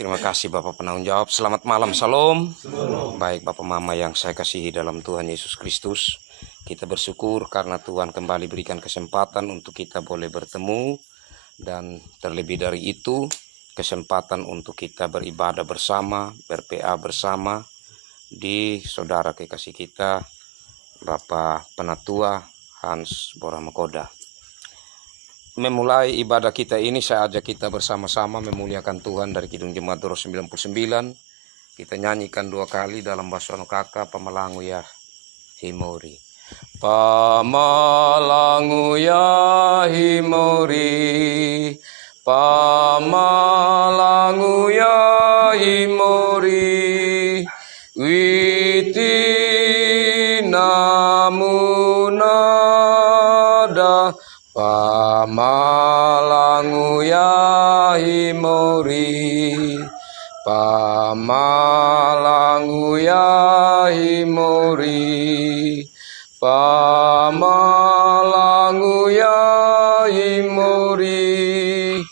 Terima kasih Bapak penanggung jawab. Selamat malam, salam. Baik Bapak Mama yang saya kasihi dalam Tuhan Yesus Kristus, kita bersyukur karena Tuhan kembali berikan kesempatan untuk kita boleh bertemu. Dan terlebih dari itu, kesempatan untuk kita beribadah bersama, berPA bersama di saudara kekasih kita, Bapak Penatua Hans Boramakoda. Memulai ibadah kita ini, saya ajak kita bersama-sama memuliakan Tuhan dari Kidung Jemaat Doro 99. Kita nyanyikan 2 kali dalam bahasa Nokaka, Pamalangu ya Himori. Pamalangu ya Himori, Pamalangu ya Himori, witi namunada, Pamalangu ya Himori, Pamalangu ya Himori, Pamalangu ya Himori,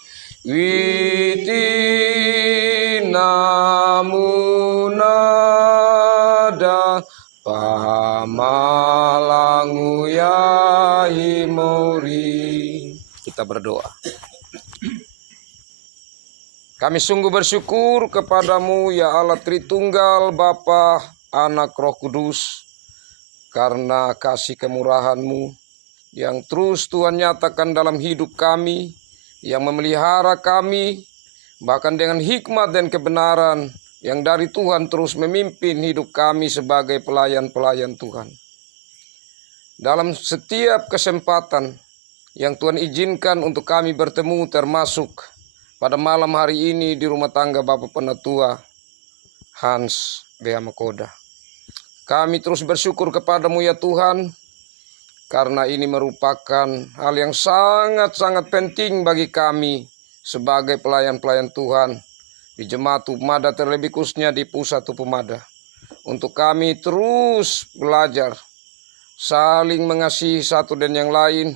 witi namunada, Pamalangu ya Himori. Kita berdoa. Kami sungguh bersyukur kepadamu ya Allah Tritunggal, Bapa, Anak, Roh Kudus, karena kasih kemurahan-Mu yang terus Tuhan nyatakan dalam hidup kami, yang memelihara kami, bahkan dengan hikmat dan kebenaran yang dari Tuhan terus memimpin hidup kami sebagai pelayan-pelayan Tuhan. Dalam setiap kesempatan yang Tuhan izinkan untuk kami bertemu, termasuk pada malam hari ini di rumah tangga Bapak Penatua Hans Boramakoda. Kami terus bersyukur kepadamu ya Tuhan, karena ini merupakan hal yang sangat-sangat penting bagi kami sebagai pelayan-pelayan Tuhan di Jemaat Upmada, terlebih khususnya di Pusat Upmada. Untuk kami terus belajar, saling mengasihi satu dan yang lain,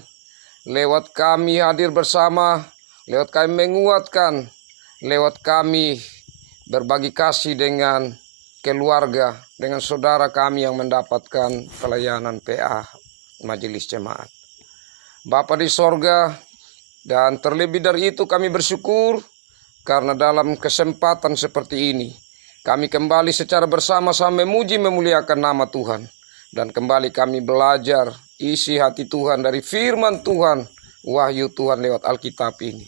lewat kami hadir bersama, lewat kami menguatkan, lewat kami berbagi kasih dengan keluarga, dengan saudara kami yang mendapatkan pelayanan PA Majelis Jemaat. Bapa di sorga, dan terlebih dari itu kami bersyukur karena dalam kesempatan seperti ini kami kembali secara bersama-sama memuji memuliakan nama Tuhan. Dan kembali kami belajar isi hati Tuhan dari firman Tuhan, wahyu Tuhan lewat Alkitab ini.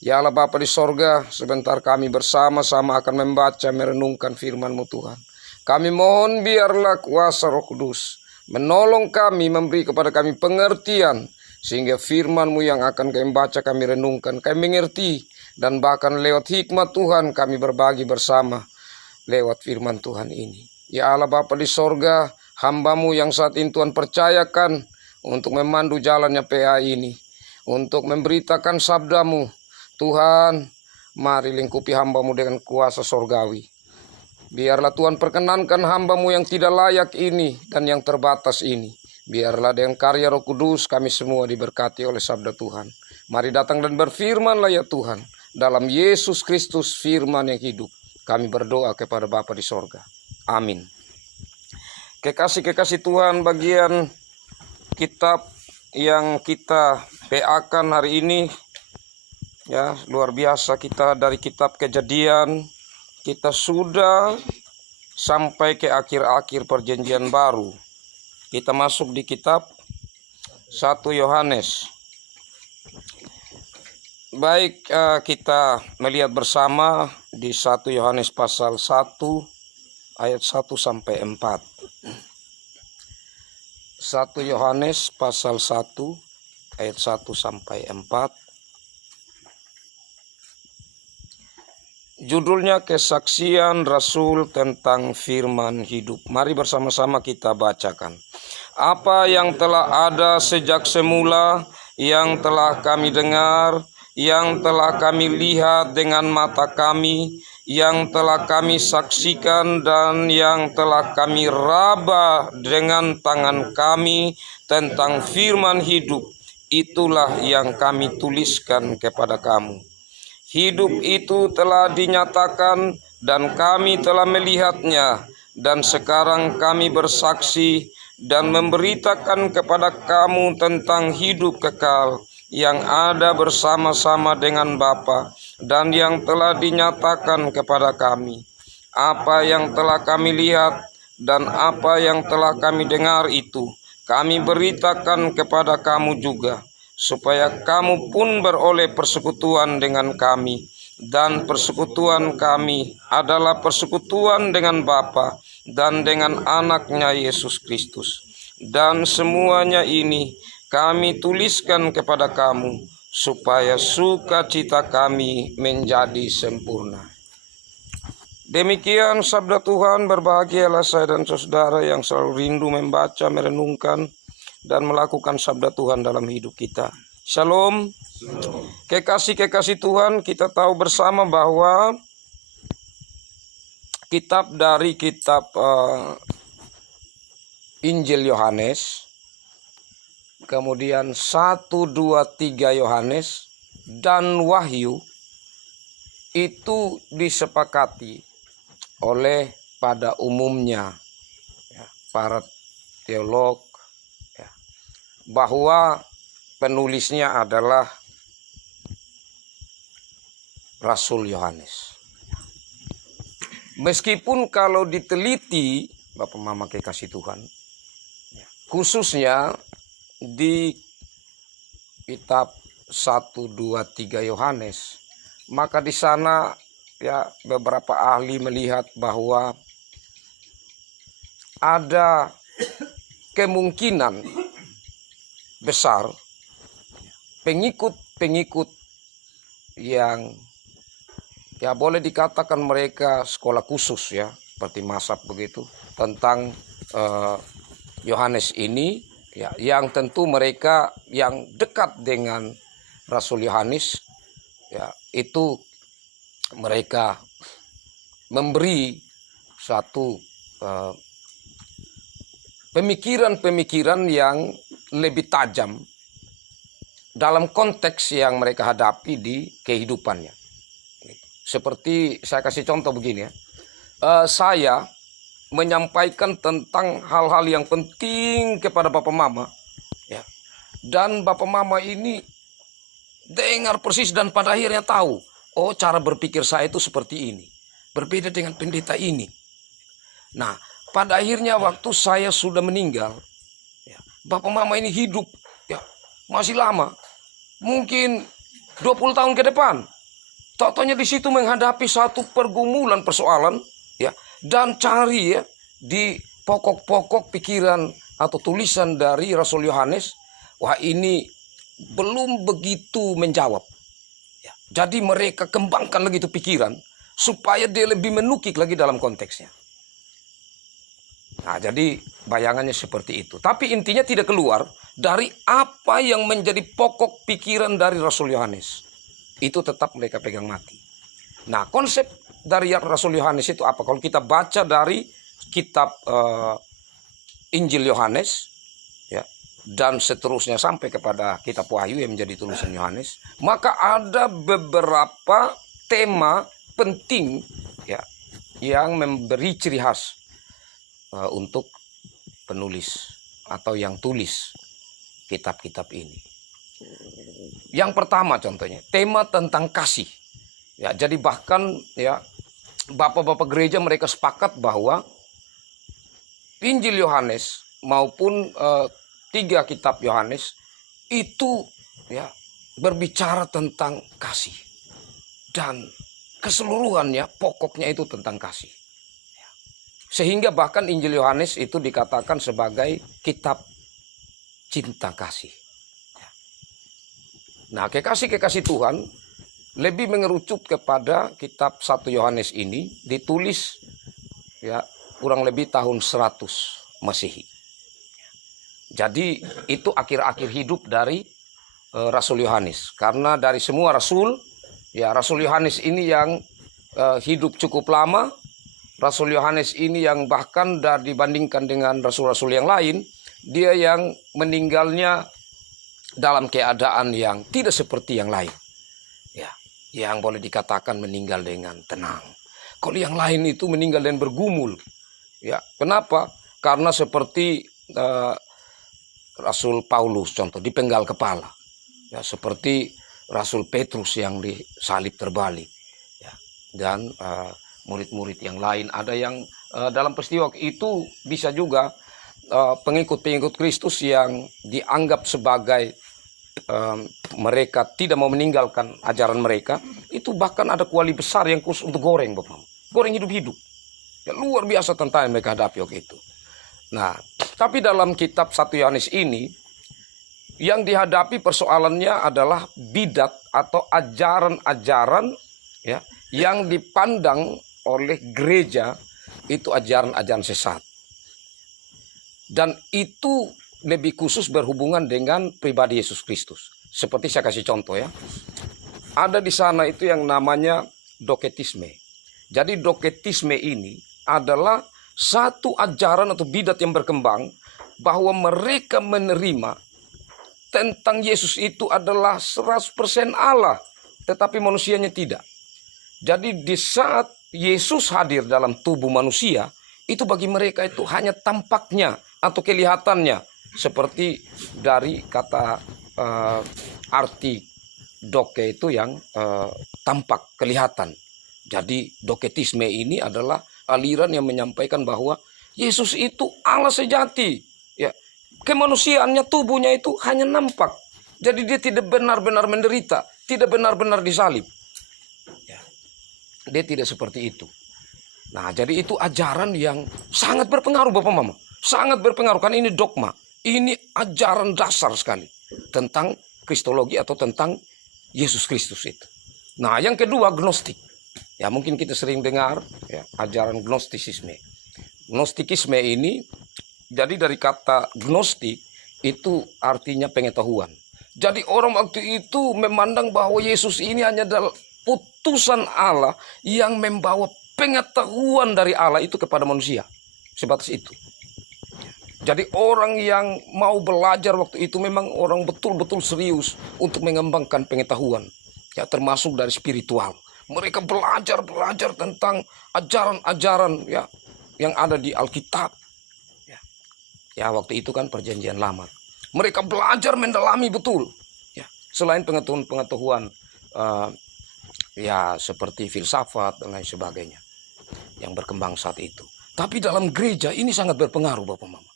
Ya Allah Bapa di sorga, sebentar kami bersama-sama akan membaca, merenungkan firman-Mu Tuhan. Kami mohon biarlah kuasa Roh Kudus menolong kami, memberi kepada kami pengertian, sehingga firman-Mu yang akan kami baca, kami renungkan, kami mengerti, dan bahkan lewat hikmat Tuhan kami berbagi bersama lewat firman Tuhan ini. Ya Allah Bapa di sorga, hamba-Mu yang saat ini Tuhan percayakan untuk memandu jalannya PA ini, untuk memberitakan sabda-Mu. Tuhan, mari lingkupi hamba-Mu dengan kuasa sorgawi. Biarlah Tuhan perkenankan hamba-Mu yang tidak layak ini dan yang terbatas ini. Biarlah dengan karya Roh Kudus kami semua diberkati oleh sabda Tuhan. Mari datang dan berfirmanlah ya Tuhan. Dalam Yesus Kristus firman yang hidup, kami berdoa kepada Bapa di sorga. Amin. Kekasih-kekasih Tuhan, bagian kitab yang kita PA-kan hari ini, ya luar biasa, kita dari kitab Kejadian, kita sudah sampai ke akhir-akhir perjanjian baru. Kita masuk di kitab 1 Yohanes. Baik, kita melihat bersama di 1 Yohanes pasal 1 ayat 1 sampai 4. 1 Yohanes pasal 1 ayat 1 sampai 4. Judulnya kesaksian Rasul tentang firman hidup. Mari bersama-sama kita bacakan. Apa yang telah ada sejak semula, yang telah kami dengar, yang telah kami lihat dengan mata kami, yang telah kami saksikan dan yang telah kami raba dengan tangan kami tentang firman hidup, itulah yang kami tuliskan kepada kamu. Hidup itu telah dinyatakan dan kami telah melihatnya, dan sekarang kami bersaksi dan memberitakan kepada kamu tentang hidup kekal yang ada bersama-sama dengan Bapa dan yang telah dinyatakan kepada kami. Apa yang telah kami lihat dan apa yang telah kami dengar itu kami beritakan kepada kamu juga, supaya kamu pun beroleh persekutuan dengan kami. Dan persekutuan kami adalah persekutuan dengan Bapa dan dengan Anak-Nya Yesus Kristus. Dan semuanya ini kami tuliskan kepada kamu, supaya sukacita kami menjadi sempurna. Demikian sabda Tuhan. Berbahagialah saya dan saudara yang selalu rindu membaca, merenungkan, dan melakukan sabda Tuhan dalam hidup kita. Shalom. Kekasih-kekasih Tuhan, kita tahu bersama bahwa kitab Injil Yohanes, kemudian 1, 2, 3 Yohanes, dan Wahyu itu disepakati oleh pada umumnya para teolog bahwa penulisnya adalah Rasul Yohanes. Meskipun kalau diteliti, Bapak Mama kekasih Tuhan, khususnya di kitab 1, 2, 3 Yohanes, maka di sana beberapa ahli melihat bahwa ada kemungkinan besar pengikut-pengikut yang boleh dikatakan mereka sekolah khusus seperti mazhab begitu tentang Yohanes ini yang tentu mereka yang dekat dengan Rasul Yohanes itu mereka memberi satu pemikiran-pemikiran yang lebih tajam dalam konteks yang mereka hadapi di kehidupannya. Seperti saya kasih contoh begini saya menyampaikan tentang hal-hal yang penting kepada Bapak Mama dan Bapak Mama ini dengar persis dan pada akhirnya tahu, oh cara berpikir saya itu seperti ini, berbeda dengan pendeta ini. Nah, pada akhirnya waktu saya sudah meninggal, Bapak Mama ini hidup masih lama, mungkin 20 tahun ke depan. Totonya di situ menghadapi satu pergumulan persoalan dan cari di pokok-pokok pikiran atau tulisan dari Rasul Yohanes, wah ini belum begitu menjawab. Jadi mereka kembangkan lagi itu pikiran supaya dia lebih menukik lagi dalam konteksnya. Nah, jadi bayangannya seperti itu. Tapi intinya tidak keluar dari apa yang menjadi pokok pikiran dari Rasul Yohanes. Itu tetap mereka pegang mati. Nah, konsep dari Rasul Yohanes itu apa? Kalau kita baca dari kitab Injil Yohanes dan seterusnya sampai kepada kitab Wahyu yang menjadi tulisan Yohanes, maka ada beberapa tema penting yang memberi ciri khas untuk penulis atau yang tulis kitab-kitab ini. Yang pertama contohnya tema tentang kasih. Jadi bahkan bapak-bapak gereja mereka sepakat bahwa Injil Yohanes maupun 3 kitab Yohanes itu berbicara tentang kasih dan keseluruhannya pokoknya itu tentang kasih. Sehingga bahkan Injil Yohanes itu dikatakan sebagai kitab cinta kasih. Nah, kekasih-kekasih Tuhan lebih mengerucut kepada kitab 1 Yohanes ini ditulis kurang lebih tahun 100 Masehi. Jadi itu akhir-akhir hidup dari Rasul Yohanes. Karena dari semua Rasul, Rasul Yohanes ini yang hidup cukup lama. Rasul Yohanes ini yang bahkan dibandingkan dengan rasul-rasul yang lain, dia yang meninggalnya dalam keadaan yang tidak seperti yang lain. yang boleh dikatakan meninggal dengan tenang. Kalau yang lain itu meninggal dan bergumul. Ya, kenapa? Karena seperti Rasul Paulus contoh dipenggal kepala. Ya, seperti Rasul Petrus yang disalib terbalik. Ya, dan murid-murid yang lain ada yang dalam peristiwa itu bisa juga pengikut-pengikut Kristus yang dianggap sebagai mereka tidak mau meninggalkan ajaran mereka, itu bahkan ada kuali besar yang khusus untuk goreng, Bapak. Goreng hidup-hidup. Ya, luar biasa tantangan mereka hadapi waktu itu. Nah, tapi dalam kitab 1 Yohanes ini yang dihadapi persoalannya adalah bidat atau ajaran-ajaran ya yang dipandang oleh gereja itu ajaran-ajaran sesat. Dan itu lebih khusus berhubungan dengan pribadi Yesus Kristus. Seperti saya kasih contoh ya. Ada di sana itu yang namanya doketisme. Jadi doketisme ini adalah satu ajaran atau bidat yang berkembang bahwa mereka menerima tentang Yesus itu adalah 100% Allah, tetapi manusianya tidak. Jadi di saat Yesus hadir dalam tubuh manusia, itu bagi mereka itu hanya tampaknya atau kelihatannya. Seperti dari kata arti doke itu yang tampak, kelihatan. Jadi doketisme ini adalah aliran yang menyampaikan bahwa Yesus itu Allah sejati. Ya, kemanusiaannya, tubuhnya itu hanya nampak. Jadi dia tidak benar-benar menderita, tidak benar-benar disalib. Ya, dia tidak seperti itu. Nah, jadi itu ajaran yang sangat berpengaruh Bapak Mama. Sangat berpengaruh, karena ini dogma. Ini ajaran dasar sekali tentang kristologi atau tentang Yesus Kristus itu. Nah, yang kedua gnostik. Ya, mungkin kita sering dengar ya, ajaran gnostisisme. Gnostikisme ini jadi dari kata gnostik itu artinya pengetahuan. Jadi orang waktu itu memandang bahwa Yesus ini hanya adalah putusan Allah yang membawa pengetahuan dari Allah itu kepada manusia. Sebatas itu. Jadi orang yang mau belajar waktu itu memang orang betul-betul serius untuk mengembangkan pengetahuan. Ya, termasuk dari spiritual. Mereka belajar tentang ajaran-ajaran ya yang ada di Alkitab. Ya, waktu itu kan perjanjian lama. Mereka belajar mendalami betul. Ya, selain pengetahuan ya seperti filsafat dan lain sebagainya yang berkembang saat itu. Tapi dalam gereja ini sangat berpengaruh Bapak Mama.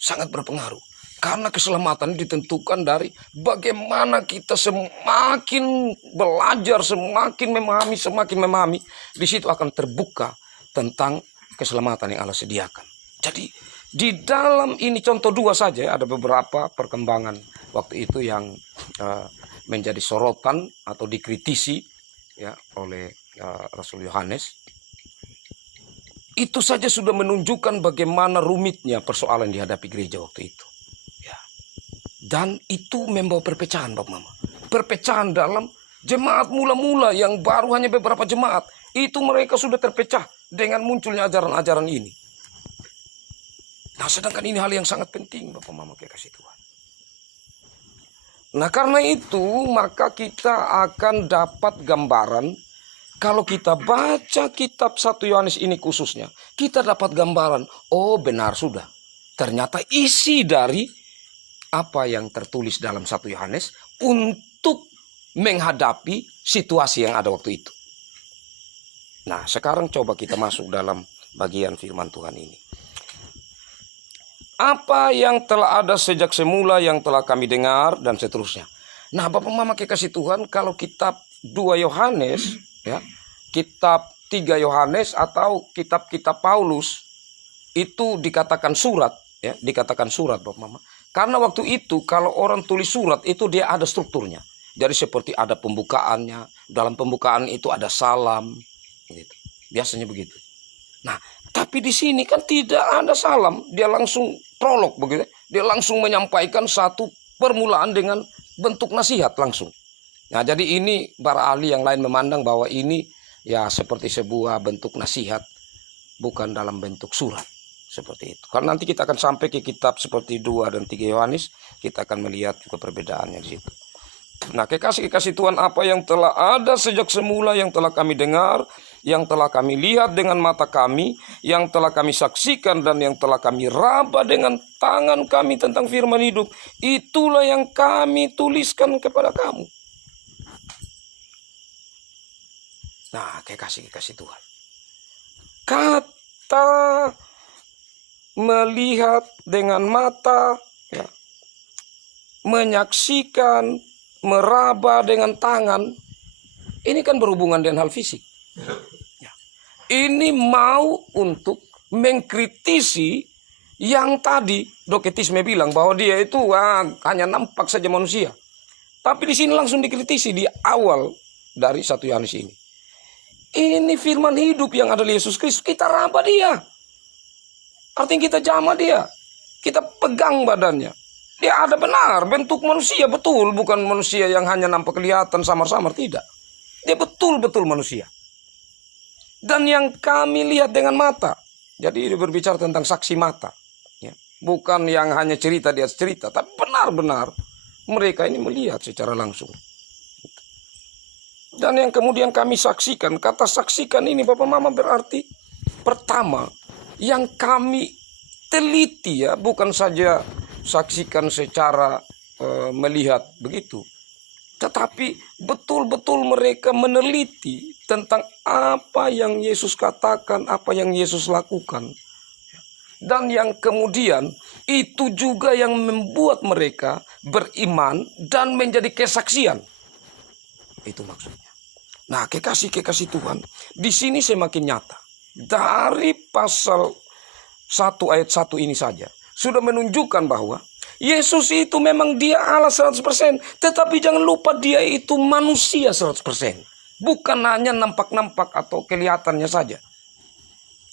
Sangat berpengaruh. Karena keselamatan ditentukan dari bagaimana kita semakin belajar, semakin memahami, di situ akan terbuka tentang keselamatan yang Allah sediakan. Jadi di dalam ini contoh dua saja, ada beberapa perkembangan waktu itu yang menjadi sorotan atau dikritisi ya oleh Rasul Yohanes. Itu saja sudah menunjukkan bagaimana rumitnya persoalan dihadapi gereja waktu itu. Ya. Dan itu membawa perpecahan Bapak Mama. Perpecahan dalam jemaat mula-mula yang baru hanya beberapa jemaat. Itu mereka sudah terpecah dengan munculnya ajaran-ajaran ini. Nah, sedangkan ini hal yang sangat penting Bapak Mama kasih Tuhan. Nah, karena itu maka kita akan dapat gambaran. Kalau kita baca kitab 1 Yohanes ini khususnya, kita dapat gambaran, oh benar sudah. Ternyata isi dari apa yang tertulis dalam 1 Yohanes untuk menghadapi situasi yang ada waktu itu. Nah, sekarang coba kita masuk dalam bagian firman Tuhan ini. Apa yang telah ada sejak semula yang telah kami dengar dan seterusnya. Nah, Bapak Mama kekasih Tuhan, kalau kitab 2 Yohanes ya, kitab 3 Yohanes atau kitab-kitab Paulus itu dikatakan surat ya, dikatakan surat Bapak Mama. Karena waktu itu kalau orang tulis surat itu dia ada strukturnya. Jadi seperti ada pembukaannya, dalam pembukaan itu ada salam gitu. Biasanya begitu. Nah, tapi di sini kan tidak ada salam, dia langsung prolog begitu. Dia langsung menyampaikan satu permulaan dengan bentuk nasihat langsung. Nah, jadi ini para ahli yang lain memandang bahwa ini ya seperti sebuah bentuk nasihat, bukan dalam bentuk surat. Seperti itu. Karena nanti kita akan sampai ke kitab seperti 2 dan 3 Yohanes, kita akan melihat juga perbedaannya di situ. Nah, kekasih-kekasih Tuhan, apa yang telah ada sejak semula, yang telah kami dengar, yang telah kami lihat dengan mata kami, yang telah kami saksikan, dan yang telah kami raba dengan tangan kami tentang firman hidup, itulah yang kami tuliskan kepada kamu. Nah, kekasih-kekasih Tuhan, kata melihat dengan mata, ya, menyaksikan, meraba dengan tangan, ini kan berhubungan dengan hal fisik. Ya. Ini mau untuk mengkritisi yang tadi doketisme bilang bahwa dia itu hanya nampak saja manusia. Tapi di sini langsung dikritisi di awal dari 1 Yohanes ini. Ini firman hidup yang ada di Yesus Kristus, kita raba dia. Artinya kita jamah dia, kita pegang badannya. Dia ada benar, bentuk manusia betul, bukan manusia yang hanya nampak kelihatan samar-samar, tidak. Dia betul-betul manusia. Dan yang kami lihat dengan mata, jadi dia berbicara tentang saksi mata. Ya. Bukan yang hanya cerita di atas cerita, tapi benar-benar mereka ini melihat secara langsung. Dan yang kemudian kami saksikan, kata saksikan ini Bapak Mama berarti pertama, yang kami teliti ya, bukan saja saksikan secara melihat begitu, tetapi betul-betul mereka meneliti tentang apa yang Yesus katakan, apa yang Yesus lakukan. Dan yang kemudian itu juga yang membuat mereka beriman dan menjadi kesaksian. Itu maksudnya. Nah, kekasih-kekasih Tuhan, di sini semakin nyata. Dari pasal 1 ayat 1 ini saja sudah menunjukkan bahwa Yesus itu memang dia Allah 100%, tetapi jangan lupa dia itu manusia 100%. Bukan hanya nampak-nampak atau kelihatannya saja.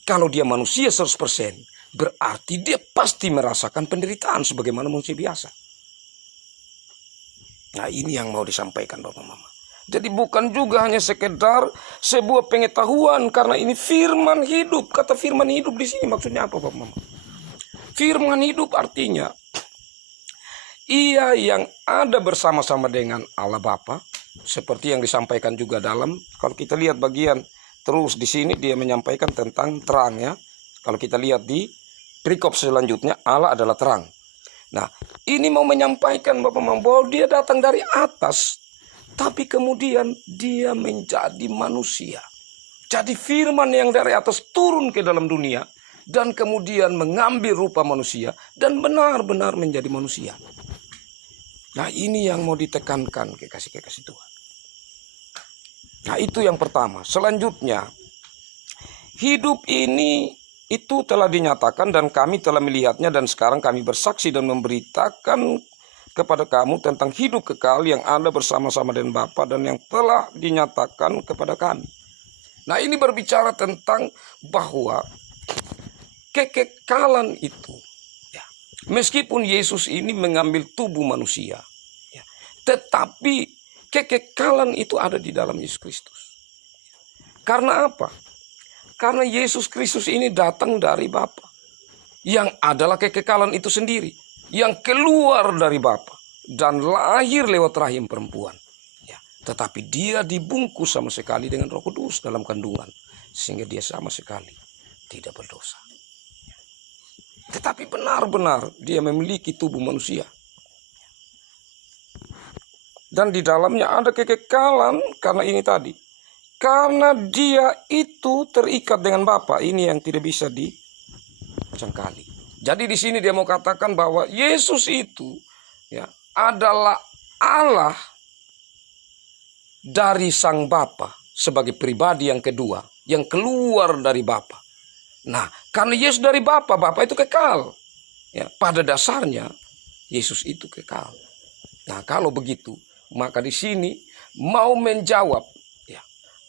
Kalau dia manusia 100%, berarti dia pasti merasakan penderitaan sebagaimana manusia biasa. Nah, ini yang mau disampaikan Bapak Mama. Jadi bukan juga hanya sekedar sebuah pengetahuan, karena ini firman hidup. Kata firman hidup di sini maksudnya apa Bapak Mama? Firman hidup artinya Ia yang ada bersama-sama dengan Allah Bapa, seperti yang disampaikan juga dalam, kalau kita lihat bagian terus di sini dia menyampaikan tentang terang ya. Kalau kita lihat di perikop selanjutnya, Allah adalah terang. Nah, ini mau menyampaikan Bapak Mama bahwa dia datang dari atas, tapi kemudian dia menjadi manusia. Jadi firman yang dari atas turun ke dalam dunia dan kemudian mengambil rupa manusia dan benar-benar menjadi manusia. Nah, ini yang mau ditekankan kekasih-kekasih Tuhan. Nah, itu yang pertama. Selanjutnya, hidup ini itu telah dinyatakan dan kami telah melihatnya, dan sekarang kami bersaksi dan memberitakan kepada kamu tentang hidup kekal yang ada bersama-sama dengan Bapa dan yang telah dinyatakan kepada kami. Nah, ini berbicara tentang bahwa kekekalan itu, ya, meskipun Yesus ini mengambil tubuh manusia, ya, tetapi kekekalan itu ada di dalam Yesus Kristus. Karena apa? Karena Yesus Kristus ini datang dari Bapa, yang adalah kekekalan itu sendiri, yang keluar dari Bapa dan lahir lewat rahim perempuan. Ya, tetapi dia dibungkus sama sekali dengan Roh Kudus dalam kandungan, sehingga dia sama sekali tidak berdosa. Tetapi benar-benar dia memiliki tubuh manusia. Dan di dalamnya ada kekekalan karena ini tadi. Karena dia itu terikat dengan Bapa, ini yang tidak bisa dicengkali. Jadi di sini dia mau katakan bahwa Yesus itu ya adalah Allah dari Sang Bapa sebagai pribadi yang kedua, yang keluar dari Bapa. Nah, karena Yesus dari Bapa, Bapa itu kekal. Ya, pada dasarnya Yesus itu kekal. Nah, kalau begitu, maka di sini mau menjawab ya,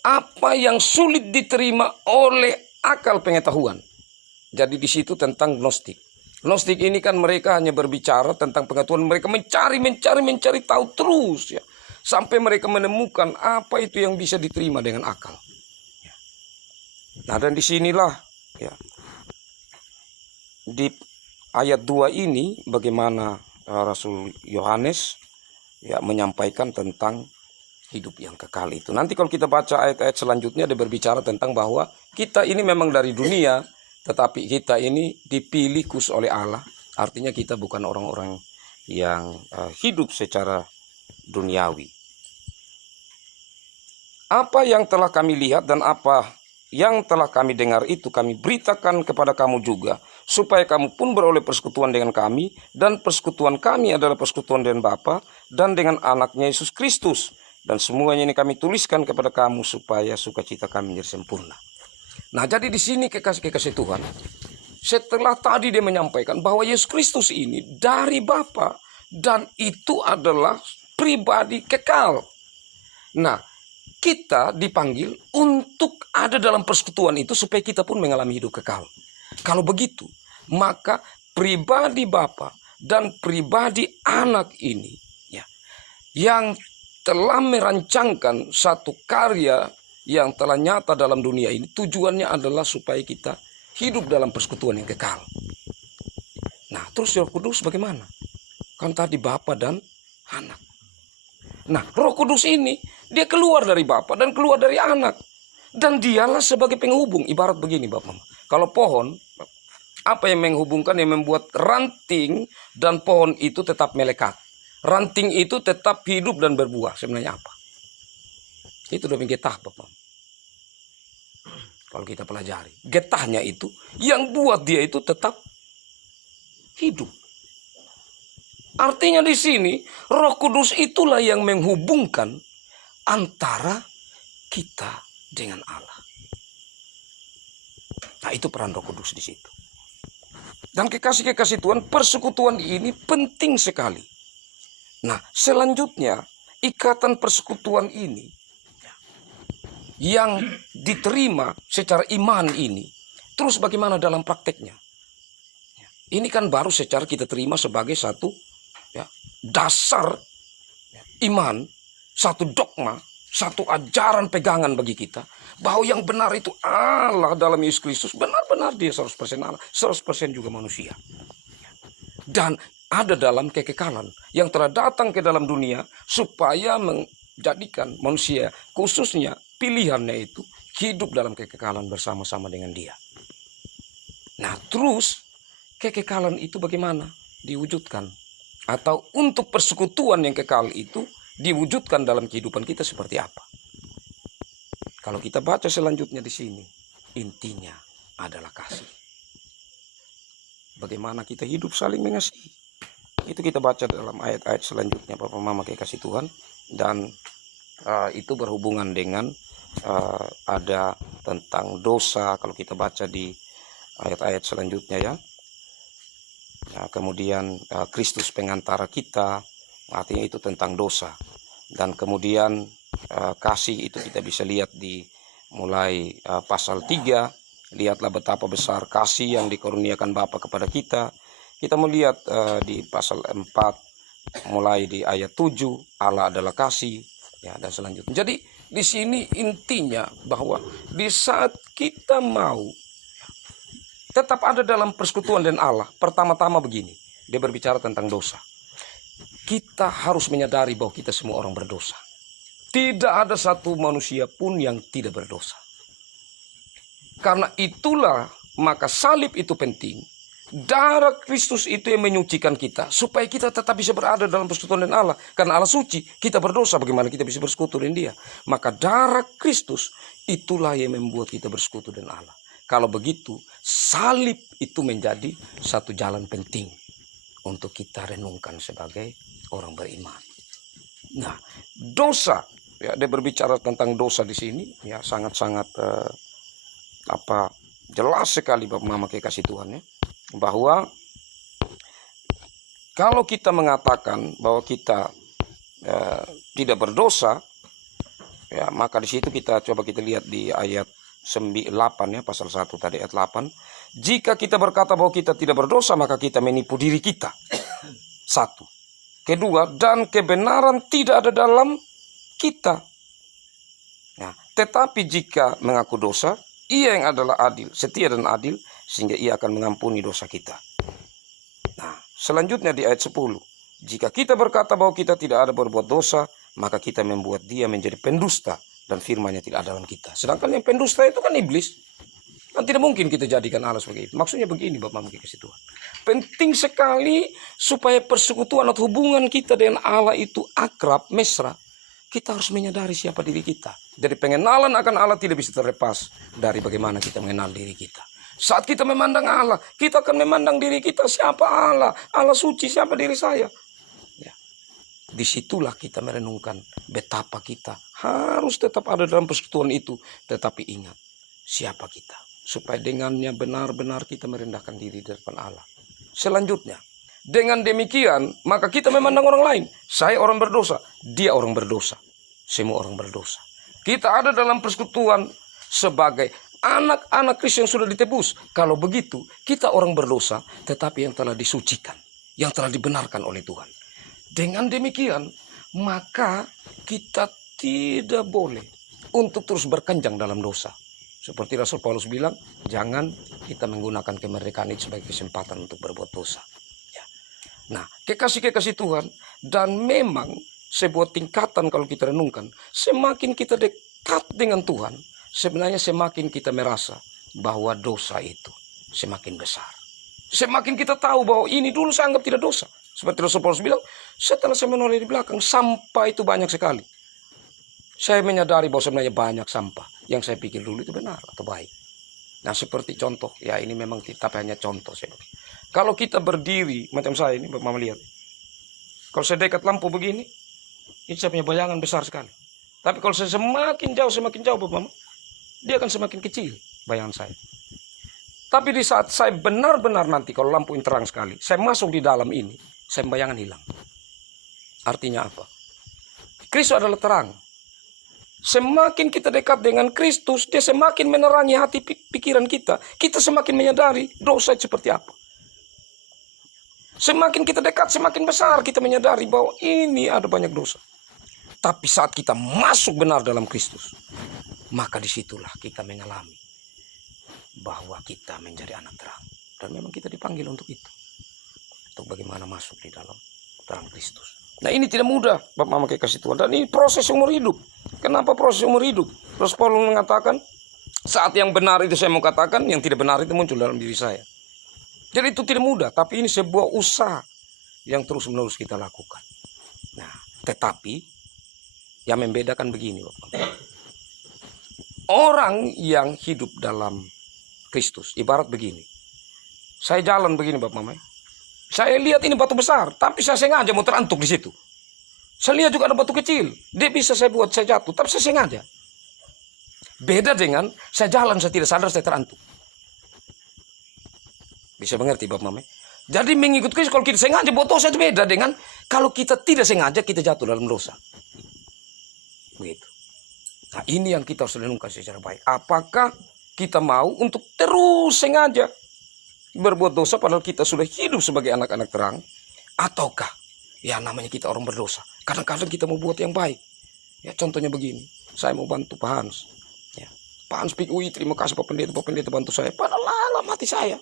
apa yang sulit diterima oleh akal pengetahuan. Jadi di situ tentang Gnostik. Gnostik ini kan mereka hanya berbicara tentang pengetahuan, mereka mencari tahu terus ya, sampai mereka menemukan apa itu yang bisa diterima dengan akal. Nah, dan disinilah ya, di ayat 2 ini bagaimana Rasul Yohanes ya menyampaikan tentang hidup yang kekal itu. Nanti kalau kita baca ayat-ayat selanjutnya, dia berbicara tentang bahwa kita ini memang dari dunia, tetapi kita ini dipilih khusus oleh Allah. Artinya kita bukan orang-orang yang hidup secara duniawi. Apa yang telah kami lihat dan apa yang telah kami dengar itu kami beritakan kepada kamu juga, supaya kamu pun beroleh persekutuan dengan kami, dan persekutuan kami adalah persekutuan dengan Bapa dan dengan anaknya Yesus Kristus. Dan semuanya ini kami tuliskan kepada kamu supaya sukacita kami menjadi sempurna. Nah, jadi di sini kekasih-kekasih Tuhan, setelah tadi dia menyampaikan bahwa Yesus Kristus ini dari Bapa dan itu adalah pribadi kekal. Nah, kita dipanggil untuk ada dalam persekutuan itu supaya kita pun mengalami hidup kekal. Kalau begitu, maka pribadi Bapa dan pribadi Anak ini ya, yang telah merancangkan satu karya yang telah nyata dalam dunia ini, tujuannya adalah supaya kita hidup dalam persekutuan yang kekal. Nah, terus Roh Kudus bagaimana? Kan tadi Bapa dan Anak. Nah, Roh Kudus ini dia keluar dari Bapa dan keluar dari Anak. Dan dialah sebagai penghubung. Ibarat begini Bapak Mama. Kalau pohon, apa yang menghubungkan, yang membuat ranting dan pohon itu tetap melekat. Ranting itu tetap hidup dan berbuah. Sebenarnya apa? Itu demi getah Bapak. Kalau kita pelajari. Getahnya itu, yang buat dia itu tetap hidup. Artinya di sini, Roh Kudus itulah yang menghubungkan antara kita dengan Allah. Nah, itu peran Roh Kudus di situ. Dan kekasih-kekasih Tuhan, persekutuan ini penting sekali. Nah, selanjutnya ikatan persekutuan ini yang diterima secara iman ini, terus bagaimana dalam prakteknya? Ini kan baru secara kita terima sebagai satu ya, dasar iman, satu dogma, satu ajaran pegangan bagi kita, bahwa yang benar itu Allah dalam Yesus Kristus, benar-benar dia 100% Allah, 100% juga manusia. Dan ada dalam kekekalan yang telah datang ke dalam dunia supaya menjadikan manusia, khususnya pilihannya itu, hidup dalam kekekalan bersama-sama dengan dia. Nah, terus kekekalan itu bagaimana diwujudkan? Atau untuk persekutuan yang kekal itu diwujudkan dalam kehidupan kita seperti apa? Kalau kita baca selanjutnya di sini, intinya adalah kasih. Bagaimana kita hidup saling mengasihi. Itu kita baca dalam ayat-ayat selanjutnya Bapak Mama kekasih Tuhan. Dan itu berhubungan dengan ada tentang dosa. Kalau kita baca di ayat-ayat selanjutnya ya. Nah, kemudian Kristus pengantara kita, artinya itu tentang dosa. Dan kemudian kasih itu kita bisa lihat di mulai pasal 3. Lihatlah betapa besar kasih yang dikaruniakan Bapa kepada kita. Kita melihat di pasal 4 mulai di ayat 7, Allah adalah kasih ya, dan selanjutnya. Jadi di sini intinya bahwa di saat kita mau tetap ada dalam persekutuan dengan Allah, pertama-tama begini, dia berbicara tentang dosa. Kita harus menyadari bahwa kita semua orang berdosa. Tidak ada satu manusia pun yang tidak berdosa. Karena itulah maka salib itu penting. Darah Kristus itu yang menyucikan kita, supaya kita tetap bisa berada dalam persekutuan dengan Allah. Karena Allah suci, kita berdosa, bagaimana kita bisa bersekutu dengan dia? Maka darah Kristus itulah yang membuat kita bersekutu dengan Allah. Kalau begitu, salib itu menjadi satu jalan penting untuk kita renungkan sebagai orang beriman. Nah, dosa, ya, dia berbicara tentang dosa di sini, ya sangat-sangat jelas sekali Bapak Mama kekasih Tuhan ya. Bahwa kalau kita mengatakan bahwa kita tidak berdosa, ya maka di situ kita lihat di ayat 8 ya, pasal 1 tadi ayat 8. Jika kita berkata bahwa kita tidak berdosa, maka kita menipu diri kita. 1. Kedua, dan kebenaran tidak ada dalam kita. Nah, tetapi jika mengaku dosa, ia yang adalah adil, setia dan adil, sehingga ia akan mengampuni dosa kita. Nah, selanjutnya di ayat 10. Jika kita berkata bahwa kita tidak ada berbuat dosa, maka kita membuat dia menjadi pendusta dan firman-Nya tidak ada dalam kita. Sedangkan yang pendusta itu kan iblis. Kan tidak mungkin kita jadikan Allah sebagai itu. Maksudnya begini Bapak Mama kasih Tuhan. Penting sekali supaya persekutuan atau hubungan kita dengan Allah itu akrab, mesra. Kita harus menyadari siapa diri kita. Jadi pengenalan akan Allah tidak bisa terlepas dari bagaimana kita mengenal diri kita. Saat kita memandang Allah, kita akan memandang diri kita, siapa Allah. Allah suci, siapa diri saya. Disitulah kita merenungkan betapa kita harus tetap ada dalam persekutuan itu. Tetapi ingat siapa kita. Supaya dengannya benar-benar kita merendahkan diri di depan Allah. Selanjutnya, dengan demikian maka kita memandang orang lain. Saya orang berdosa, dia orang berdosa. Semua orang berdosa. Kita ada dalam persekutuan sebagai anak-anak Kristus yang sudah ditebus. Kalau begitu, kita orang berdosa tetapi yang telah disucikan. Yang telah dibenarkan oleh Tuhan. Dengan demikian, maka kita tidak boleh untuk terus berkenjang dalam dosa. Seperti Rasul Paulus bilang, jangan kita menggunakan kemerdekaan itu sebagai kesempatan untuk berbuat dosa. Ya. Nah, kekasih-kekasih Tuhan, dan memang sebuah tingkatan kalau kita renungkan, semakin kita dekat dengan Tuhan, sebenarnya semakin kita merasa bahwa dosa itu semakin besar. Semakin kita tahu bahwa ini dulu saya anggap tidak dosa. Seperti Rasul Paulus bilang, setelah saya menoleh di belakang, sampah itu banyak sekali. Saya menyadari bahwa sebenarnya banyak sampah. Yang saya pikir dulu itu benar atau baik. Nah seperti contoh, ya ini memang tapi hanya contoh. Kalau kita berdiri, macam saya ini, Bapak Mama lihat. Kalau saya dekat lampu begini, ini saya punya bayangan besar sekali. Tapi kalau saya semakin jauh Bapak Mama, dia akan semakin kecil bayangan saya. Tapi di saat saya benar-benar nanti, kalau lampu ini terang sekali, saya masuk di dalam ini, saya bayangan hilang. Artinya apa? Kristus adalah terang. Semakin kita dekat dengan Kristus, dia semakin menerangi hati pikiran kita. Kita semakin menyadari dosa itu seperti apa. Semakin kita dekat, semakin besar kita menyadari bahwa ini ada banyak dosa. Tapi saat kita masuk benar dalam Kristus, maka disitulah kita mengalami bahwa kita menjadi anak terang. Dan memang kita dipanggil untuk itu. Untuk bagaimana masuk di dalam terang Kristus. Nah ini tidak mudah Bapak Mama kasih Tuhan. Dan ini proses umur hidup. Kenapa proses umur hidup? Rasul Paulus mengatakan, saat yang benar itu saya mau katakan, yang tidak benar itu muncul dalam diri saya. Jadi itu tidak mudah. Tapi ini sebuah usaha yang terus menerus kita lakukan. Nah tetapi yang membedakan begini Bapak. Orang yang hidup dalam Kristus ibarat begini. Saya jalan begini Bapak Mama. Saya lihat ini batu besar, tapi saya sengaja mau terantuk di situ. Saya lihat juga ada batu kecil, dia bisa saya buat saya jatuh, tapi saya sengaja. Beda dengan saya jalan, saya tidak sadar saya terantuk. Bisa mengerti Bapak Mama? Jadi mengikut Kristus kalau kita sengaja buat dosa itu beda dengan kalau kita tidak sengaja kita jatuh dalam dosa. Begitu. Nah ini yang kita harus renungkan secara baik. Apakah kita mau untuk terus sengaja berbuat dosa padahal kita sudah hidup sebagai anak-anak terang, ataukah ya namanya kita orang berdosa, kadang-kadang kita mau buat yang baik. Ya contohnya begini, saya mau bantu Pak Hans, ya Pak Hans pikir, terima kasih Pak Pendeta bantu saya, padahal dalam hati saya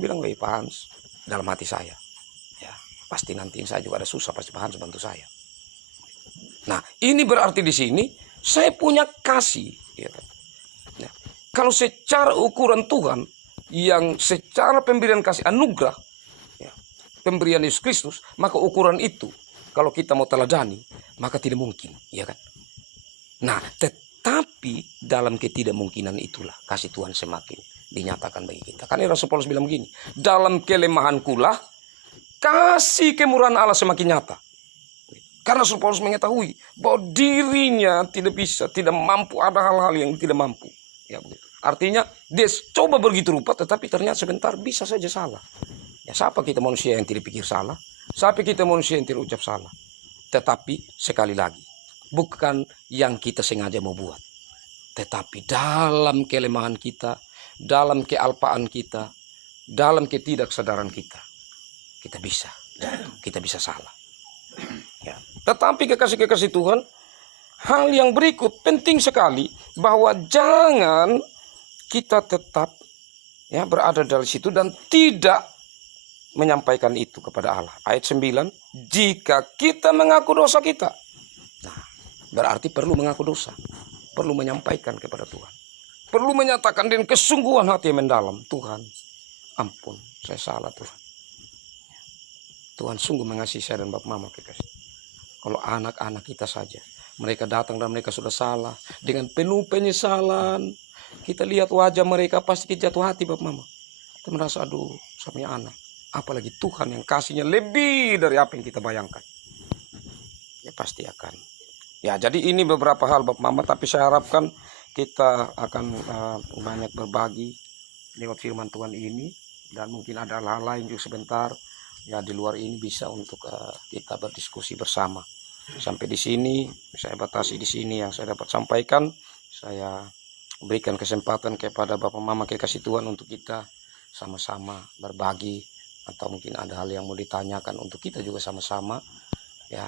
bilang, weh Pak Hans, dalam hati saya, ya pasti nanti saya juga ada susah, pasti Pak Hans bantu saya. Nah ini berarti di sini saya punya kasih, ya. Nah, kalau secara ukuran Tuhan yang secara pemberian kasih anugerah, ya, pemberian Yesus Kristus, maka ukuran itu kalau kita mau teladani maka tidak mungkin, ya kan? Nah, tetapi dalam ketidakmungkinan itulah kasih Tuhan semakin dinyatakan bagi kita. Karena Rasul Paulus bilang begini, dalam kelemahankulah kasih kemurahan Allah semakin nyata. Karena Rasul Paulus mengetahui bahwa dirinya tidak bisa, tidak mampu, ada hal-hal yang tidak mampu, ya begitu. Artinya dia coba begitu rupa tetapi ternyata sebentar bisa saja salah. Ya siapa kita manusia yang tidak pikir salah? Siapa kita manusia yang tidak ucap salah? Tetapi sekali lagi, bukan yang kita sengaja mau buat. Tetapi dalam kelemahan kita, dalam kealpaan kita, dalam ketidaksadaran kita, kita bisa jatuh, kita bisa salah. Ya. Tetapi kekasih-kekasih Tuhan, hal yang berikut penting sekali bahwa jangan kita tetap berada dari situ dan tidak menyampaikan itu kepada Allah. Ayat 9, jika kita mengaku dosa kita, nah, berarti perlu mengaku dosa, perlu menyampaikan kepada Tuhan, perlu menyatakan dengan kesungguhan hati yang mendalam, Tuhan, ampun, saya salah Tuhan. Tuhan sungguh mengasihi saya dan Bapak Mama kekasih. Kalau anak-anak kita saja, mereka datang dan mereka sudah salah, dengan penuh penyesalan, kita lihat wajah mereka pasti kita jatuh hati Bapak Mama. Kita merasa aduh, sama anak. Apalagi Tuhan yang kasihnya lebih dari apa yang kita bayangkan. Ya pasti akan. Ya jadi ini beberapa hal Bapak Mama, tapi saya harapkan kita akan banyak berbagi lewat firman Tuhan ini. Dan mungkin ada hal lain juga sebentar. Ya di luar ini bisa untuk kita berdiskusi bersama. Sampai di sini saya batasi di sini yang saya dapat sampaikan. Saya berikan kesempatan kepada Bapak Mama kekasih Tuhan untuk kita sama-sama berbagi, atau mungkin ada hal yang mau ditanyakan untuk kita juga sama-sama ya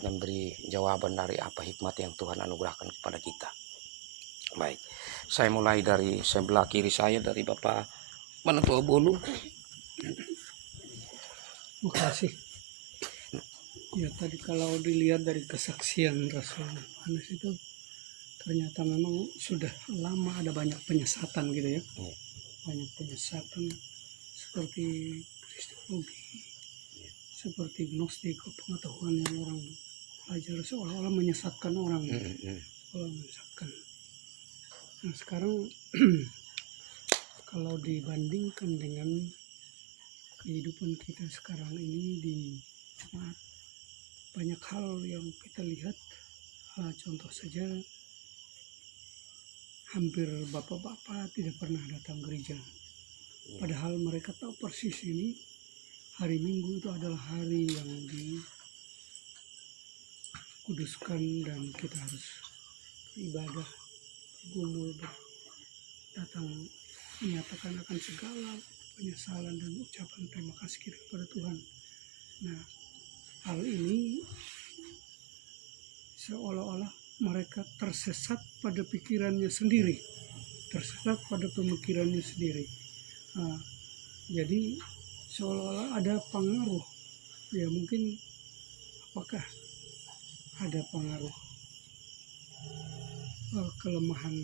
memberi jawaban dari apa hikmat yang Tuhan anugerahkan kepada kita. Baik, saya mulai dari sebelah kiri saya, dari Bapak mana Tua Bolu. Makasih. Ya tadi kalau dilihat dari kesaksian Rasul Yohanes itu ternyata memang sudah lama ada banyak penyesatan gitu ya. Banyak penyesatan seperti kristologi, seperti gnostik, pengetahuan yang orang belajar seolah-olah menyesatkan orang. Seolah menyesatkan. Nah sekarang kalau dibandingkan dengan kehidupan kita sekarang ini di jemaat, banyak hal yang kita lihat. Contoh saja, hampir bapak-bapak tidak pernah datang gereja, padahal mereka tahu persis ini hari Minggu itu adalah hari yang dikuduskan dan kita harus beribadah, bergumul, datang menyatakan akan segala penyesalan dan ucapan terima kasih kita kepada Tuhan. Nah, hal ini seolah-olah mereka tersesat pada pikirannya sendiri, tersesat pada pemikirannya sendiri. Jadi seolah-olah ada pengaruh, ya mungkin apakah ada pengaruh kelemahan,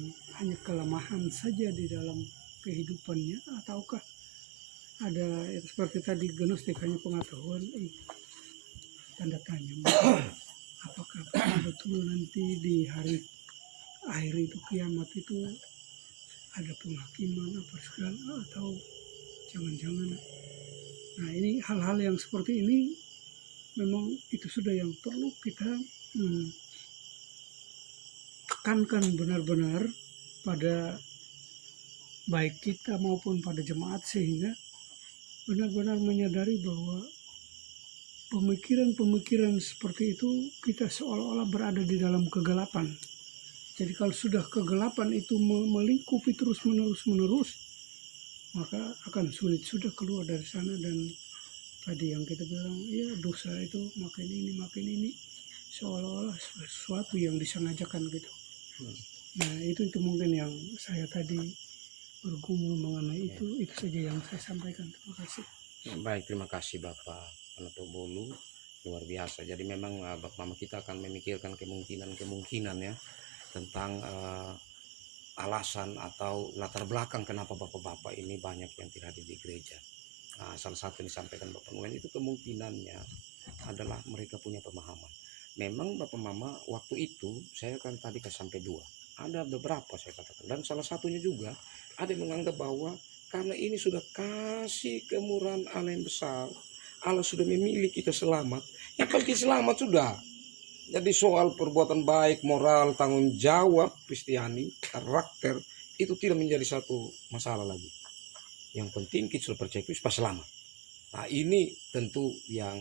hanya kelemahan saja di dalam kehidupannya, ataukah ada seperti tadi gnostik hanya pengetahuan, tanda tanya, apakah betul nanti di hari akhir itu, kiamat itu ada penghakiman apa segala, atau jangan-jangan. Nah ini hal-hal yang seperti ini memang itu sudah yang perlu kita tekankan benar-benar pada baik kita maupun pada jemaat, sehingga benar-benar menyadari bahwa pemikiran-pemikiran seperti itu kita seolah-olah berada di dalam kegelapan. Jadi kalau sudah kegelapan itu melingkupi terus-menerus, maka akan sulit sudah keluar dari sana. Dan tadi yang kita bilang, ya dosa itu makin ini, seolah-olah sesuatu yang disengajakan gitu. Nah itu mungkin yang saya tadi bergumul mengenai itu saja yang saya sampaikan. Terima kasih. Baik, terima kasih Bapak Anoto Bolu, luar biasa. Jadi memang Bapak Mama kita akan memikirkan kemungkinan ya tentang alasan atau latar belakang kenapa bapak-bapak ini banyak yang tidak hadir di gereja. Nah, salah satu yang disampaikan Bapak Nguyen itu kemungkinannya adalah mereka punya pemahaman. Memang Bapak Mama waktu itu saya kan tadi sampai 2. Ada beberapa saya katakan, dan salah satunya juga ada yang menganggap bahwa karena ini sudah kasih kemurahan Allah yang besar, Allah sudah memilih kita selamat, ya pasti selamat sudah. Jadi soal perbuatan baik, moral, tanggung jawab Kristiani, karakter, itu tidak menjadi satu masalah lagi. Yang penting kita sudah percaya Kristus, pas selamat. Nah ini tentu yang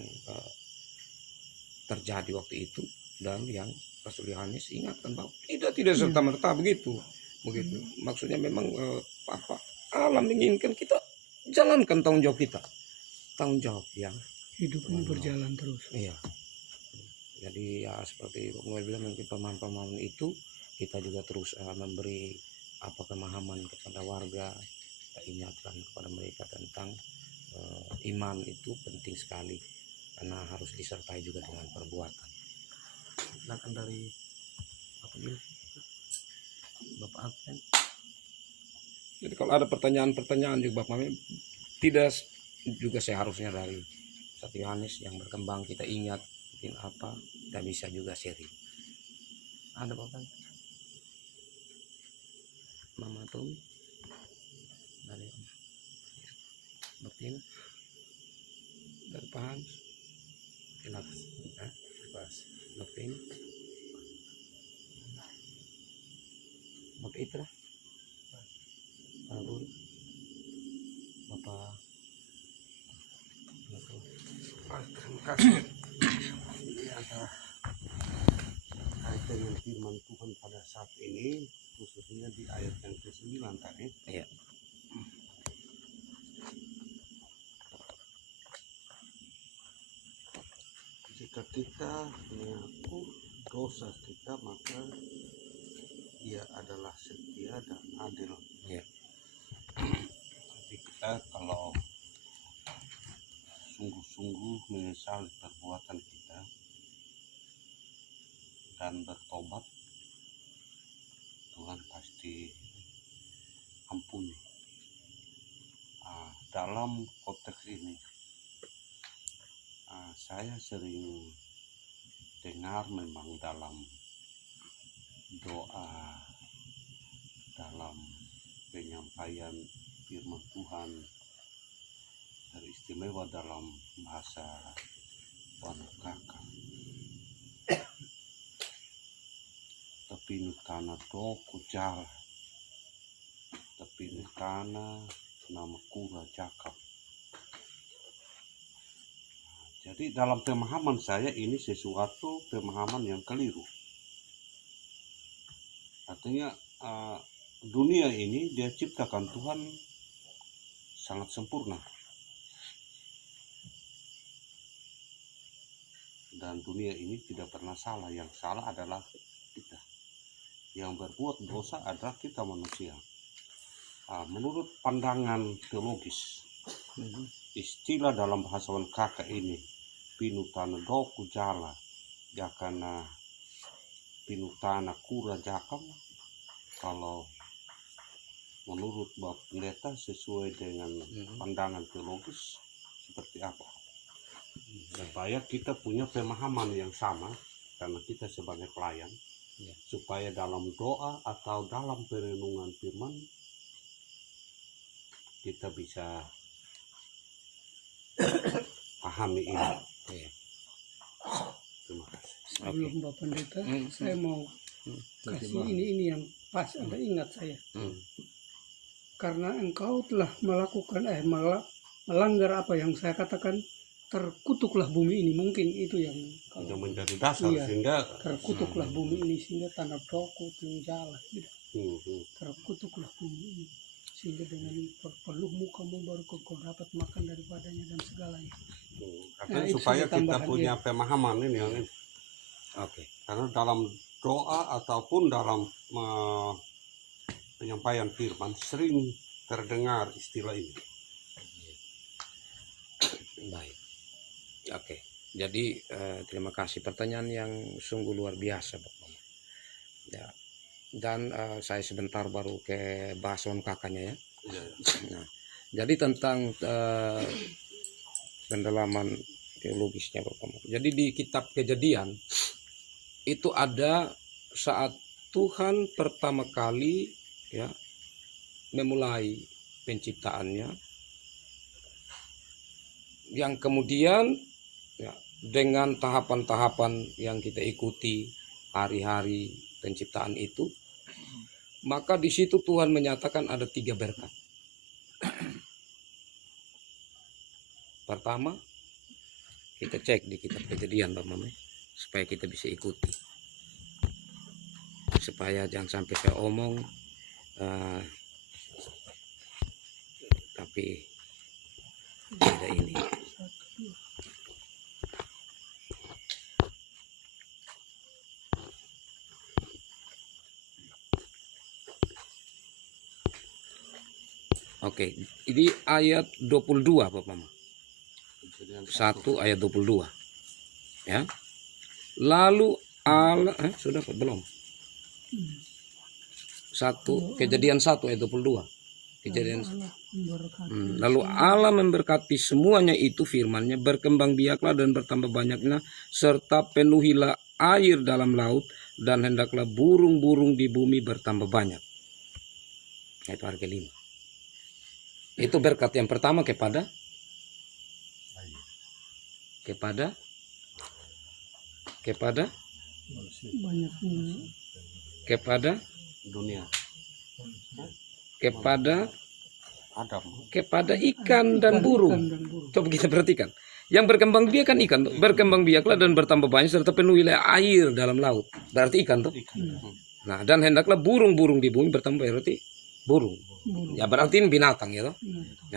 terjadi waktu itu, dan yang Rasul Yohanes ingatkan bahwa tidak serta-merta begitu. Maksudnya memang Allah menginginkan kita jalankan tanggung jawab kita, tanggung jawab yang hidup ini berjalan terus. Iya. Jadi ya seperti Bapak bilang, mungkin pemahaman itu kita juga terus memberi pemahaman kepada warga, kita ingatkan kepada mereka tentang iman itu penting sekali. karena harus disertai juga dengan perbuatan. Silakan dari Bapak Ilvi, Bapak Adven. Jadi kalau ada pertanyaan-pertanyaan juga Bapak Mami, tidak juga seharusnya dari 1 Yohanes yang berkembang kita ingat mungkin apa, kita bisa juga sharing. Ada Bapak? Mama Tumi dari Bapak dari Pak Hans. silakan. Pas Bapak ini, Bapak Itra, Pak Guru, Bapak. Terima kasih. Ini adalah terkait dengan firman Tuhan pada saat ini, khususnya di ayat yang ke-9 tadi. Iya. Jika kita mengaku dosa kita, maka Dia adalah setia dan adil. Iya. Jadi kita kalau sungguh-sungguh menyesali perbuatan kita dan bertobat, Tuhan pasti ampuni. Dalam konteks ini, saya sering dengar memang dalam doa, dalam penyampaian firman Tuhan, teristimewa dalam bahasa Wanakaka. Tapi nukana do kujala, tapi nukana nama kura jakap. Jadi dalam pemahaman saya ini sesuatu pemahaman yang keliru. Artinya dunia ini dia ciptakan Tuhan sangat sempurna. Dan dunia ini tidak pernah salah. Yang salah adalah kita. Yang berbuat dosa adalah kita manusia. Menurut pandangan teologis, istilah dalam bahasa Wanakaka ini pinutana doku jala jakana pinutana kura jakam, kalau menurut Bapak Pendeta sesuai dengan pandangan teologis seperti apa, supaya kita punya pemahaman yang sama karena kita sebagai pelayan, supaya dalam doa atau dalam perenungan firman kita bisa pahami ini. Terima kasih. Sebelum Bapak Pendeta, saya mau kasih ini yang pas, Anda ingat saya. Karena engkau telah melakukan melanggar apa yang saya katakan, terkutuklah bumi ini. Mungkin itu yang Sudah menjadi dasar sehingga terkutuklah bumi ini, sehingga tanah doku jalan gitu. Terkutuklah bumi ini, sehingga dengan berpeluhmu kamu baru kau dapat makan daripadanya dan segalanya. Artinya itu supaya sudah kita tambahan punya pemahaman ini yang ini. Oke. Karena dalam doa ataupun dalam penyampaian firman sering terdengar istilah ini. Baik. Oke. Jadi terima kasih, pertanyaan yang sungguh luar biasa Bapak. Ya. Dan saya sebentar baru ke bahasa Wanakakanya ya. Nah, jadi tentang pendalaman teologisnya Bapak. Jadi di kitab Kejadian itu ada saat Tuhan pertama kali ya memulai penciptaannya, yang kemudian ya, dengan tahapan-tahapan yang kita ikuti hari-hari penciptaan itu, maka di situ Tuhan menyatakan ada 3 berkat. Pertama, kita cek di kitab Kejadian Bapak Mame, supaya kita bisa ikuti, supaya jangan sampai saya omong tapi ada ini. Oke, ini ayat 22 Bapak Mama. 1 ayat 22. Ya. Lalu Allah sudah belum? 1 Kejadian 1 ayat 22. Kejadian. Allah memberkati. Lalu Allah memberkati semuanya itu firman-Nya, berkembang biaklah dan bertambah banyaknya, serta penuhilah air dalam laut, dan hendaklah burung-burung di bumi bertambah banyak. Itu ayat ke-5. Itu berkat yang pertama kepada Banyaknya kepada dunia Adam. kepada ikan dan burung. ikan dan burung. Coba kita perhatikan. Yang berkembang biak kan ikan tuh. Berkembang biaklah dan bertambah banyak serta penuhilah air dalam laut. Berarti ikan tuh. Nah, dan hendaklah burung-burung di bumi bertambah, berarti burung. Burung. Ya berarti ini binatang ya toh.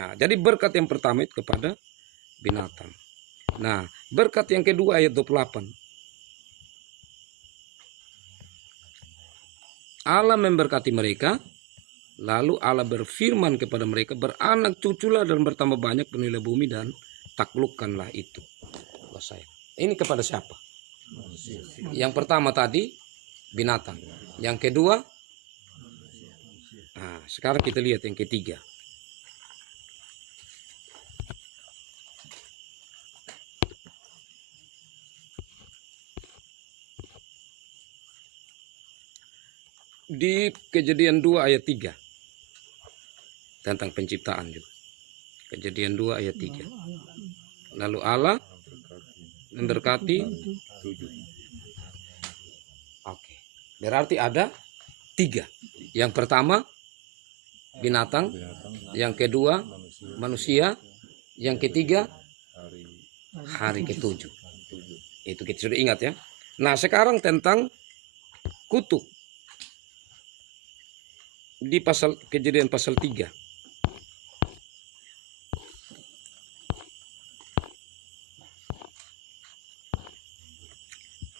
Nah, jadi berkat yang pertama itu kepada binatang. Nah, berkat yang kedua ayat 28. Allah memberkati mereka, lalu Allah berfirman kepada mereka, beranak cuculah dan bertambah banyak, penuhilah bumi dan taklukkanlah itu. Selesai. Ini kepada siapa? Yang pertama tadi binatang. Yang kedua, nah, sekarang kita lihat yang ketiga. Di Kejadian 2 ayat 3 tentang penciptaan juga. Kejadian 2 ayat 3. Lalu Allah memberkati. Oke. Berarti ada 3. Yang pertama binatang, yang kedua manusia, yang ketiga hari ke-7. Itu kita sudah ingat ya. Nah, sekarang tentang kutuk. Di pasal Kejadian pasal 3.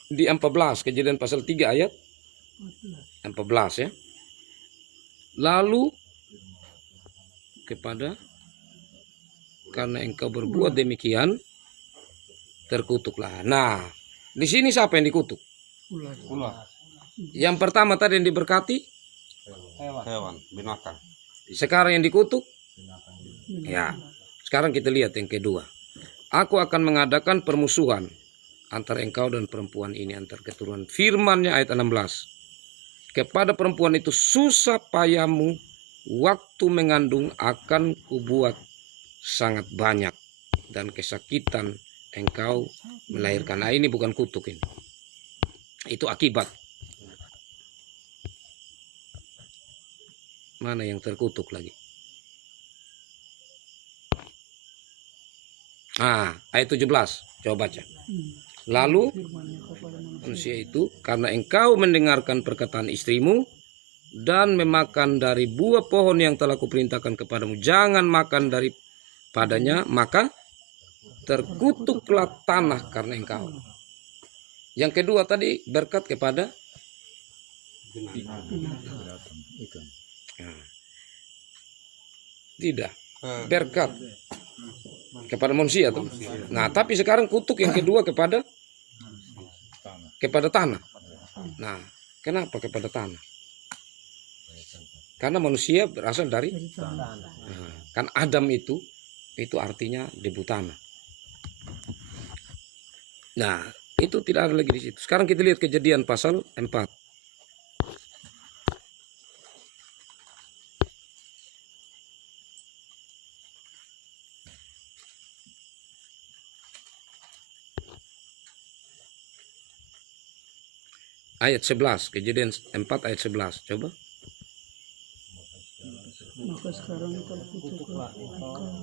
Di 14, Kejadian pasal 3 ayat 14 ya. Lalu kepada, karena engkau berbuat demikian, terkutuklah. Nah, di sini siapa yang dikutuk? Ular. Yang pertama tadi yang diberkati, Hewan, binatang. sekarang yang dikutuk. Ya, sekarang kita lihat yang kedua. Aku akan mengadakan permusuhan antara engkau dan perempuan ini, antar keturunan. Firman-Nya ayat 16. Kepada perempuan itu susah payahmu waktu mengandung akan kubuat sangat banyak, dan kesakitan engkau melahirkan. Nah, ini bukan kutuk ini. Itu akibat. Mana yang terkutuk lagi? Ayat 17. Coba baca. Lalu manusia itu, karena engkau mendengarkan perkataan istrimu dan memakan dari buah pohon yang telah kuperintahkan kepadamu, jangan makan daripadanya, maka terkutuklah tanah karena engkau. Yang kedua tadi berkat kepada tidak, berkat kepada manusia tuh. Nah, tapi sekarang kutuk yang kedua kepada tanah. Nah, kenapa kepada tanah? Karena manusia berasal dari kan Adam itu artinya debu tanah. Nah, itu tidak ada lagi di situ. Sekarang kita lihat Kejadian pasal 4. Ayat 11, Kejadian 4 ayat 11. Coba. Maka sekarang terkutuklah engkau.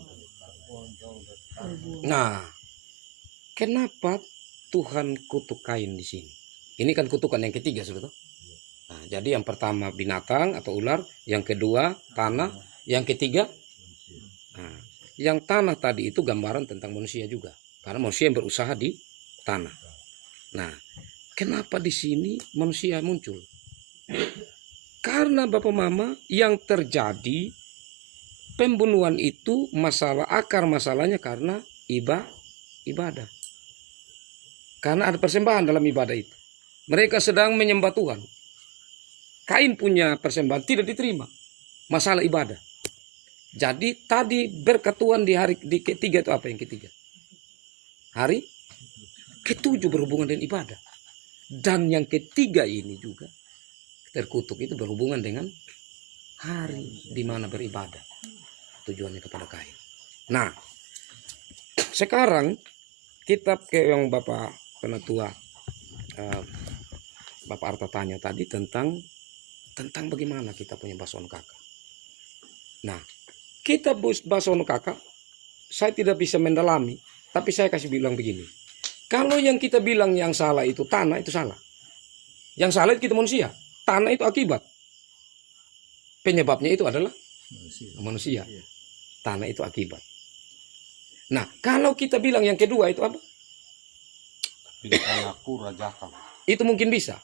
Nah, kenapa Tuhan kutuk Kain di sini? Ini kan kutukan yang ketiga sudah. Nah, jadi yang pertama binatang atau ular, yang kedua tanah, yang ketiga yang tanah tadi itu gambaran tentang manusia juga. Karena manusia yang berusaha di tanah. Nah, kenapa di sini manusia muncul? Karena Bapak Mama, yang terjadi pembunuhan itu akar masalahnya karena ibadah. Karena ada persembahan dalam ibadah itu. Mereka sedang menyembah Tuhan. Kain punya persembahan tidak diterima. Masalah ibadah. Jadi tadi berkat Tuhan di hari di ketiga itu apa yang ketiga? Hari ketujuh berhubungan dengan ibadah. Dan yang ketiga ini juga terkutuk itu berhubungan dengan hari di mana beribadah. Tujuannya kepada Kain. Nah, sekarang kitab yang Bapak Penatua Bapak Arta tanya tadi tentang bagaimana kita punya Bason Kakak. Nah, kita Bason Kakak, saya tidak bisa mendalami, tapi saya kasih bilang begini. Kalau yang kita bilang yang salah itu tanah, itu salah. Yang salah itu kita manusia. Tanah itu akibat. Penyebabnya itu adalah manusia. Tanah itu akibat. Nah, kalau kita bilang yang kedua itu apa? Aku rajakan. Itu mungkin bisa.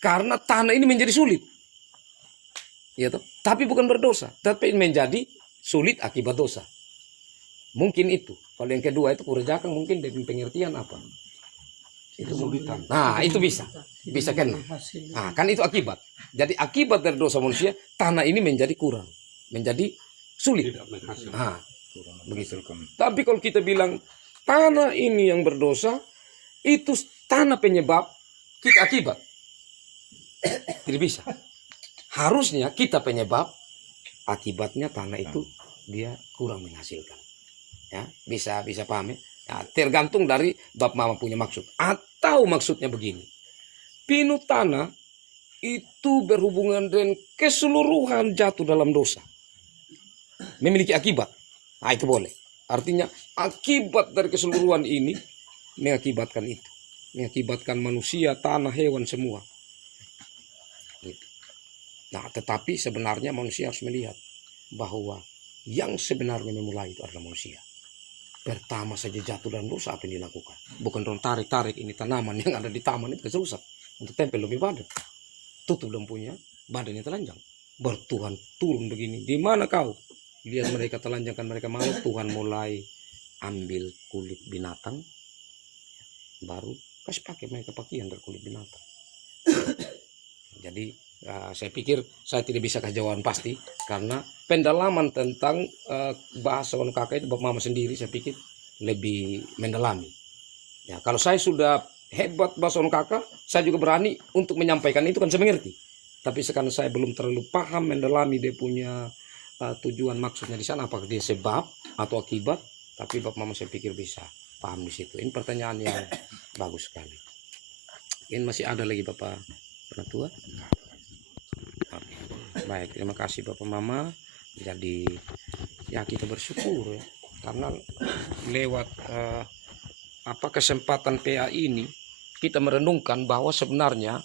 Karena tanah ini menjadi sulit. Ya toh? Tapi bukan berdosa, tapi menjadi sulit akibat dosa. Mungkin itu. Kalau yang kedua itu kurajakan mungkin dengan pengertian apa? Itu Kesulitan. Nah, itu bisa. Bisa kena. Nah, kan itu akibat. Jadi akibat dari dosa manusia, tanah ini menjadi kurang, menjadi sulit. Tidak menghasilkan. Nah, begitu. Tapi kalau kita bilang tanah ini yang berdosa, itu tanah penyebab, kita akibat. Tidak bisa. Harusnya kita penyebab, akibatnya tanah itu dia kurang menghasilkan. Ya, bisa paham ya? Nah, tergantung dari Bab Mama punya maksud. Atau maksudnya begini. Pinu tanah itu berhubungan dengan keseluruhan jatuh dalam dosa. Memiliki akibat. Nah, itu boleh. Artinya akibat dari keseluruhan ini mengakibatkan itu. Mengakibatkan manusia, tanah, hewan semua. Gitu. Nah, tetapi sebenarnya manusia harus melihat bahwa yang sebenarnya memulai itu adalah manusia. Pertama saja jatuh dalam dosa, apa yang dilakukan? Bukan dong tarik ini tanaman yang ada di taman itu rusak. Untuk tempel lebih badan. Tutup lempunya, badannya telanjang. Bertuhan turun begini. Di mana kau? Lihat mereka telanjangkan mereka malu. Tuhan mulai ambil kulit binatang. Baru kasih pakai mereka pakaian dari kulit binatang. Jadi saya pikir saya tidak bisa kasih jawaban pasti. Karena pendalaman tentang bahasa Bason Kakak itu Bapak Mama sendiri saya pikir lebih mendalami. Ya, kalau saya sudah hebat Bason Kakak, saya juga berani untuk menyampaikan itu kan saya mengerti. Tapi sekarang saya belum terlalu paham mendalami dia punya tujuan maksudnya di sana, apakah dia sebab atau akibat. Tapi Bapak Mama saya pikir bisa paham di situ. Ini pertanyaan yang bagus sekali. Ini masih ada lagi Bapak Penatua? Oke. Baik, terima kasih Bapak Mama. Jadi ya kita bersyukur ya, karena lewat kesempatan PA ini kita merenungkan bahwa sebenarnya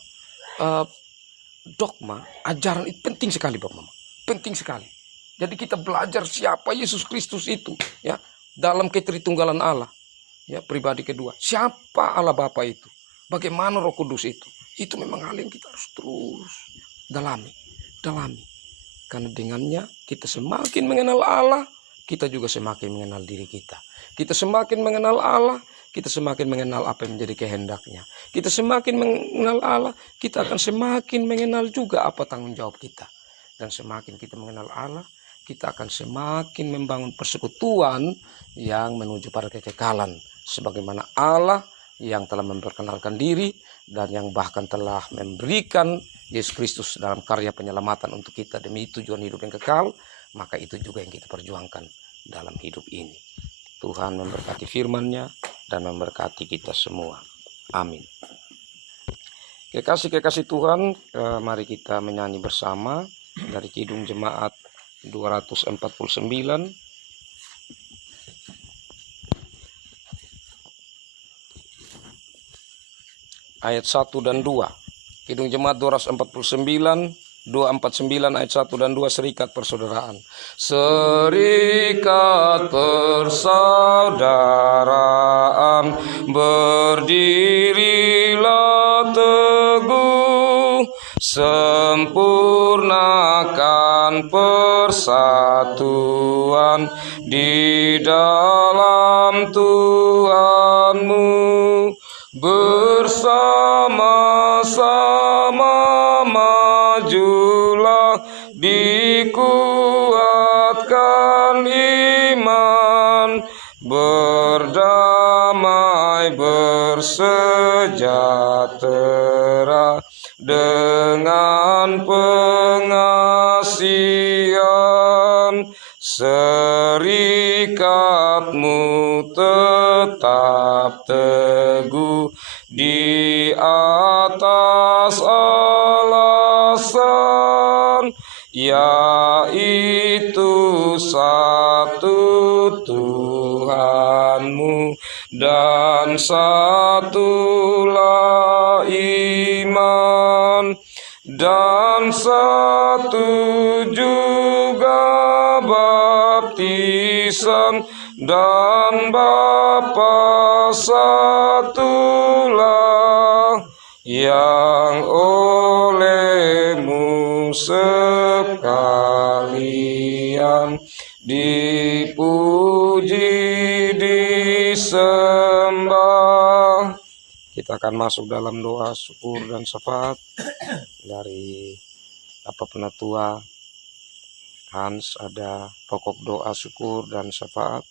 dogma ajaran itu penting sekali Bapak Mama, penting sekali. Jadi kita belajar siapa Yesus Kristus itu ya, dalam ketritunggalan Allah ya, pribadi kedua. Siapa Allah Bapa itu, bagaimana Roh Kudus itu memang hal yang kita harus terus dalami. Karena dengannya kita semakin mengenal Allah, kita juga semakin mengenal diri kita. Kita semakin mengenal Allah, kita semakin mengenal apa yang menjadi kehendaknya. Kita semakin mengenal Allah, kita akan semakin mengenal juga apa tanggung jawab kita. Dan semakin kita mengenal Allah, kita akan semakin membangun persekutuan yang menuju pada kekekalan. Sebagaimana Allah yang telah memperkenalkan diri dan yang bahkan telah memberikan Yesus Kristus dalam karya penyelamatan untuk kita demi tujuan hidup yang kekal, maka itu juga yang kita perjuangkan dalam hidup ini. Tuhan memberkati firman-Nya dan memberkati kita semua. Amin. Kekasih-kekasih Tuhan, mari kita menyanyi bersama dari Kidung Jemaat 249. Ayat 1 dan 2. Kidung Jemaat 249, 249 ayat 1 dan 2, serikat persaudaraan. Serikat persaudaraan, berdirilah teguh, sempurnakan persatuan di dalam Tuhanmu, bersama-sama majulah, dikuatkan iman, berdamai bersejahtera dengan pengasihan, serikatmu tetap teguh di atas alasan, yaitu satu Tuhanmu dan satulah iman, dan satu juga baptisan, dan Bapa satulah, yang olehmu sekalian dipuji, disembah. Kita akan masuk dalam doa syukur dan syafaat dari Bapak Penatua Hans. Ada pokok doa syukur dan syafaat.